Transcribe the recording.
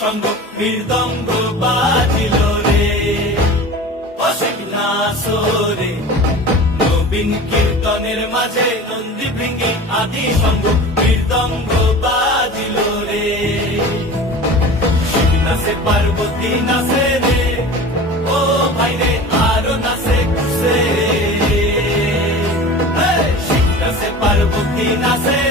সঙ্গ মৃদঙ্গ বাজিল রে, অসীম নাসরে নবীন কীর্তনের মাঝে নন্দী ভৃঙ্গি আদি সঙ্গ মৃদঙ্গ বাজিল রে। শিব নাচে পার্বতী নাচে রে, ও ভাই রে আরো নাচে খুশে, শিব নাচে পার্বতী নাচে